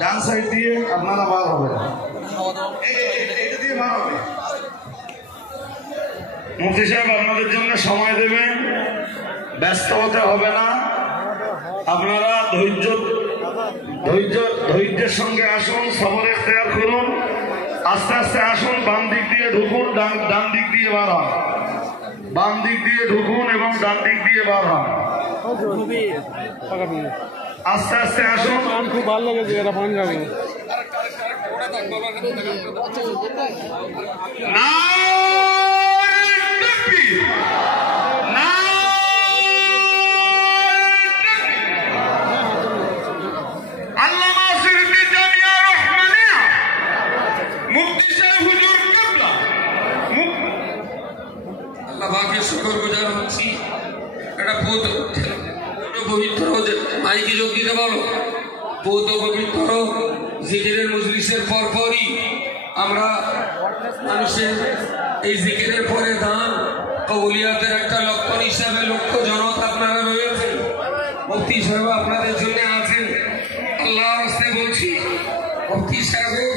ডান side দিয়ে আপনারা বার হবেন, এটা দিয়ে বার হবে। মুফতি সাহেব আপনাদের জন্য সময় দেবেন, ব্যস্ত হতে হবে না। আপনারা ধৈর্যের সঙ্গে আসুন, সবর ইখতিয়ার করুন, আস্তে আস্তে আসুন। বাম দিক দিয়ে ঢুকুন, ডান দিক দিয়ে বার হন। বাম দিক দিয়ে ঢুকুন এবং ডান দিক দিয়ে বার হন। আস্তে আস্তে আসুন। খুব ভালো লেগেছে, এটা পান যাবে না। শুকর গুজার হচ্ছি। এটা বহুত পবিত্র মাইকে যোগ দিতে বলো। বহুত পবিত্র জিকিরের মজলিসের পরপরই আমরা মানুষের এই জিকিরের পরে দান কবুলিয়াতের একটা লক্ষণ হিসাবে লক্ষ্য জনতা আপনারা রয়েছে। মুফতি সাহেব আপনাদের জন্য আছেন। আল্লাহর রাস্তায় বলছি, মুফতি সাহেব